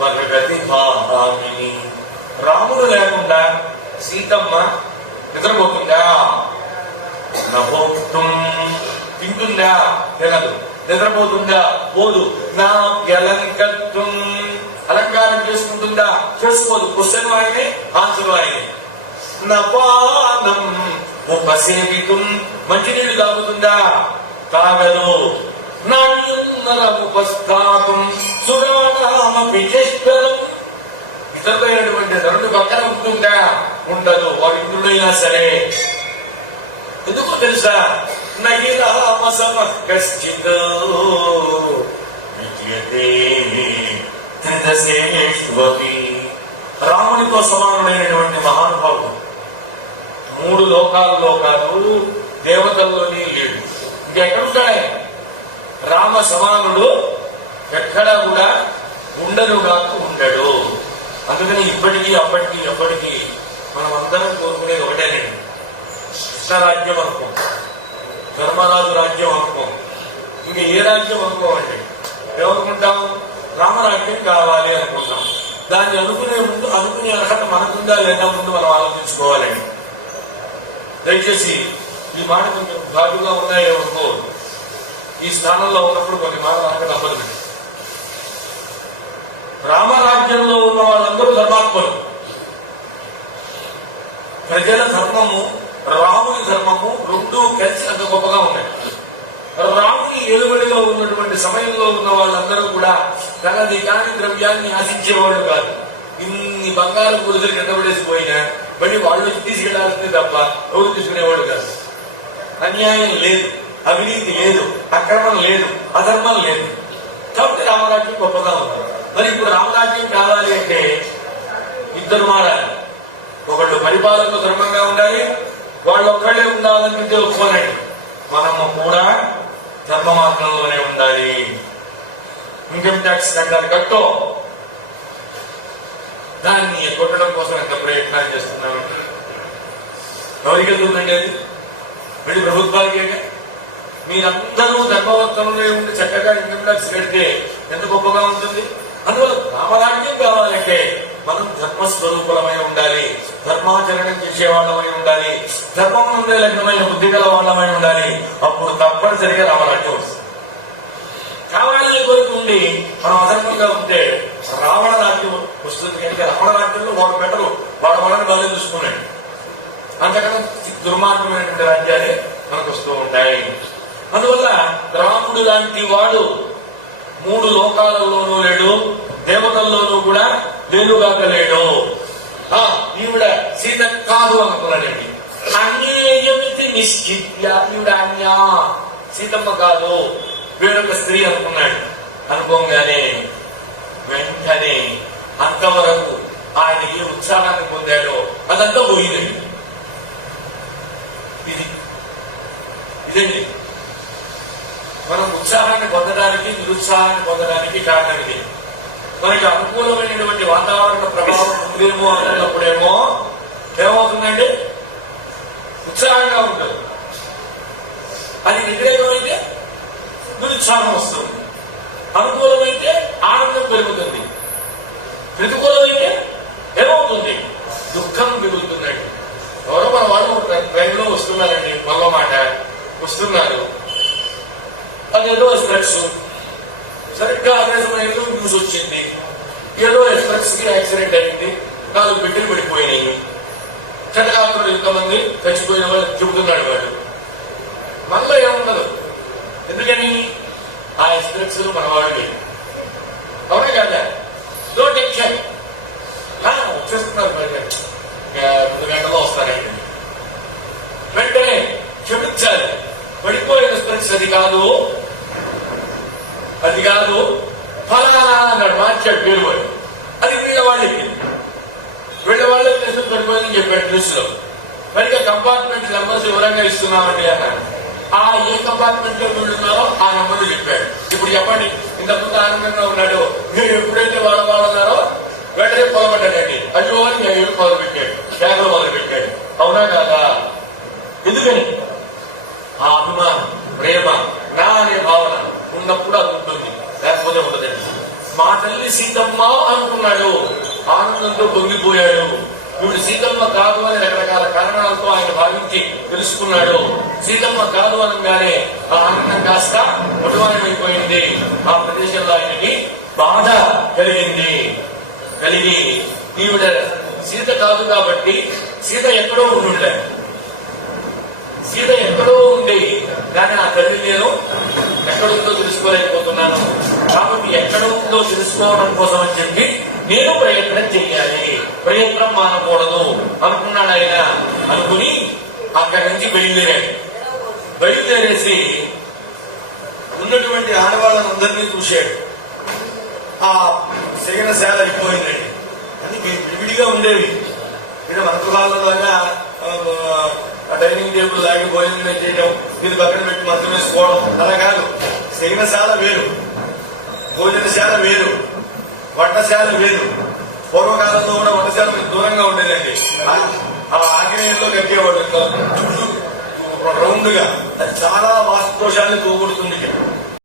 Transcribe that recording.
మరగతి భామిని. రాముడు లేకుండా సీతమ్మ నిద్రపోతుందా? నభోక్తం తింటుందా? తినదు. నిద్రపోతుందా? పోదు. నా గలంకత్వం అలంకారం చేసుకుంటుందా? చేసుకోదు. క్వశ్చన్ వారిని, ఆన్సర్ వారిని. నపానం ఉపసేవితం మంచినీళ్ళు తాగుతుందా? తాగదు. నాణ్యుపస్థాపం సురాణమపి చేష్టరం ఇతరులైనటువంటి నరుడు పక్కన ఉంటుందా? ఉండదు. వారు ఇంద్రుడైనా సరే. ఎందుకో తెలుసా? నహి రామ సమః కశ్చిత్ విద్యతే త్రిదశేష్వపి. రామునితో సమానుడైనటువంటి మహానుభావుడు మూడు లోకాల్లో కాదు, దేవతల్లోనే లేడు. ఇంకెక్కడుంటాడే? రామ సమానుడు ఎక్కడా కూడా ఉండడు కాదు, ఉండడు. అందుకని ఇప్పటికీ అప్పటికీ ఎప్పటికీ మనం అందరం కోరుకునేది ఒకటేనండి. కృష్ణ రాజ్యం అనుకోం, ధర్మరాజు రాజ్యం అనుకోం, ఇంక ఏ రాజ్యం అనుకోమండి. ఏమనుకుంటాం? రామరాజ్యం కావాలి అనుకుంటాం. దాన్ని అనుకునే అర్హత మనకుందా లేదా ముందు మనం ఆలోచించుకోవాలండి. దయచేసి ఈ మాట కొంచెం ఘాటుగా ఉన్నాయేమనుకో, ఈ స్థానంలో ఉన్నప్పుడు కొన్ని మాటలు అనక తప్పదు. రామరాజ్యంలో ఉన్న వాళ్ళందరూ ధర్మాత్మలు. ప్రజల ధర్మము, రాముని ధర్మము రెండూ కలిసి అంత గొప్పగా ఉన్నాయి. రాముని ఏలుబడిలో ఉన్నటువంటి సమయంలో ఉన్న వాళ్ళందరూ కూడా తనది కాని ద్రవ్యాన్ని ఆశించేవాళ్ళు కాదు. ఇన్ని బంగారు గురుజులు కింద పడేసిపోయినా మళ్ళీ వాళ్ళు తీసుకెళ్లాల్సింది తప్ప ఎవరు తీసుకునేవాడు కాదు. అన్యాయం లేదు, అవినీతి లేదు, అక్రమం లేదు, అధర్మం లేదు. కాబట్టి రామరాజ్యం గొప్పగా ఉంది. మరి ఇప్పుడు రామరాజ్యం కావాలి అంటే ఇద్దరు మారాలి. ఒకళ్ళు పరిపాలనలో ధర్మంగా ఉండాలి, వాళ్ళు ఒక్కళ్ళే ఉండాలంటే ఒప్పుకోనండి. మనము కూడా ధర్మ మార్గంలోనే ఉండాలి. ఇన్కమ్ ట్యాక్స్ కట్టో దాన్ని కొట్టడం కోసం ఎంత ప్రయత్నాలు చేస్తున్నామంటే ఎవరికి వెళ్తుందండి అది? మళ్ళీ ప్రభుత్వానికే. మీరందరూ ధర్మవర్తనలో ఉండి చక్కగా ఇన్కమ్ ట్యాక్స్ కడితే ఎంత గొప్పగా ఉంటుంది. అందువల్ల రామరాజ్యం కావాలంటే మనం ధర్మస్వరూపులమై ఉండాలి, ధర్మాచరణం చేసేవాళ్ళమై ఉండాలి, ధర్మం నుండే లగ్నమైన బుద్ధి గల వాళ్ళమై ఉండాలి. అప్పుడు తప్పనిసరిగా రామరాజ్యం వస్తుంది. కావాలని కోరిక ఉండి మనం అధర్మంగా ఉంటే రావణ రాజ్యం వస్తుంది. కనుక రావణ రాజ్యంలో వాడు పెట్టరు, వాడు వాళ్ళని బాగా చూసుకున్నాడు. అంతకన్నా దుర్మార్గమైనటువంటి రాజ్యాలే మనకు వస్తూ ఉంటాయి. అందువల్ల రాముడు లాంటి వాడు మూడు లోకాలలోనూ లేడు, దేవతల్లోనూ కూడా లేనుగాక లేడు. ఈవిడ సీత కాదు అనుకున్నాడండి. అన్యేయమితి నిశ్చిత్య, ఈవిడ అన్యా, సీతమ్మ కాదు, వేరొక స్త్రీ అనుకున్నాడు. అనుకోగానే వెంటనే అంతవరకు ఆయన ఏ ఉత్సాహాన్ని పొందాడో అదంతా పోయిందండి. ఇదండి మనం ఉత్సాహాన్ని పొందడానికి, నిరుత్సాహాన్ని పొందడానికి కారణం ఇది. మనకి అనుకూలమైనటువంటి వాతావరణ ప్రభావం ఉందేమో అనుకున్నప్పుడేమో ఏమవుతుందండి? ఉత్సాహంగా ఉంటుంది. అది వ్యతిరేకమైతే నిరుత్సాహం వస్తుంది. అనుకూలమైతే ఆనందం పెరుగుతుంది, ప్రతికూలమైతే ఏమవుతుంది? దుఃఖం పెరుగుతుందండి. ఎవరో మన వాళ్ళు ట్రైన్లో వస్తున్నారండి, మళ్ళీ మాట వస్తున్నారు, అదేదో ఎక్స్ప్రెస్ సరిగ్గా అదే సమయంలో న్యూస్ వచ్చింది, ఏదో ఎక్స్ప్రెస్ కి యాక్సిడెంట్ అయింది, 4 బిడ్డలు పడిపోయినాయి, చట్టకాలంలో ఎంతమంది చచ్చిపోయిన వాళ్ళు చెబుతున్నాడు వాడు. మనలో ఏముండదు. ఎందుకని? ఆ ఎక్స్ప్రెస్ మన వాళ్ళు అవునే కదా, నో టెన్షన్, వచ్చేస్తున్నారు 2 గంటల్లో వస్తారండి. వెంటనే క్షమించాలి, పడిపోయిన ఎక్స్ప్రెస్ అది కాదు, అది కాదు, ఫలానా అన్నాడు, మార్చాడు పేరు వాడు. అది వీళ్ళ వాళ్ళకి కేసులు పడిపోయిందని చెప్పాడు న్యూస్ లో. మరిగా కంపార్ట్మెంట్ నెంబర్స్ వివరంగా ఇస్తున్నామండి అన్నాడు. ఏ కంపార్ట్మెంట్ లో వీళ్ళు ఉన్నారో ఆ నెంబర్లు చెప్పాడు. ఇప్పుడు చెప్పండి, ఇంతకుముందు ఆనందంగా ఉన్నాడు, మీరు ఎప్పుడైతే వాళ్ళన్నారో వెంటనే పొలబడ్డాడండి. అయ్యో అని నేను మొదలుపెట్టాడు, బ్యాగ్లో మొదలుపెట్టాడు. అవునా కాదా? ఎందుకని? ఆ అభిమానం, ప్రేమ, నా అనే భావన ఉన్నప్పుడు అది ఉంటుంది, లేకపోతే ఉండదండి. మా తల్లి సీతమ్మ అనుకున్నాడు, ఆనందంతో పొంగిపోయాడు. ఇప్పుడు సీతమ్మ కాదు అని రకరకాల కారణాలతో ఆయన భావించి తెలుసుకున్నాడు. సీతమ్మ కాదు అనగానే ఆ ఆనందం కాస్త మటుమాయమైపోయింది. ఆ ప్రదేశంలో ఆయనకి బాధ కలిగి ఈవిడ సీత కాదు కాబట్టి సీత ఎక్కడో ఉండుండే, సీత ఎక్కడో ఉంది, కానీ ఆ తల్లి నేను ఎక్కడుందో తెలుసుకోలేకపోతున్నాను. కాబట్టి ఎక్కడ ఉందో తెలుసుకోవడం కోసం అని చెప్పి నేను ప్రయత్నం చెయ్యాలి, ప్రయత్నం మానకూడదు అనుకున్నాడు ఆయన. అనుకుని అక్కడి నుంచి బయలుదేరేసి ఉన్నటువంటి ఆడవాళ్ళందరినీ చూశాడు. ఆ శయనశాల అయిపోయిందండి, అని విడివిడిగా ఉండేవి. ఇక మన కులాలలాగా డైనింగ్ టేబుల్ లాగి భోజనం చేయడం, దీని పక్కన పెట్టి మంచం వేసుకోవడం అలా కాదు. శయనశాల వేరు, భోజనశాల వేరు, వంటశాల వేరు. పూర్వకాలంలో కూడా వంటశాల దూరంగా ఉండేదండి. ఆ ఆగ్నేయంలో కట్టేవాడు చుట్టూ రౌండ్ గా. అది చాలా వాస్తోషాన్ని తోగొడుతుంది.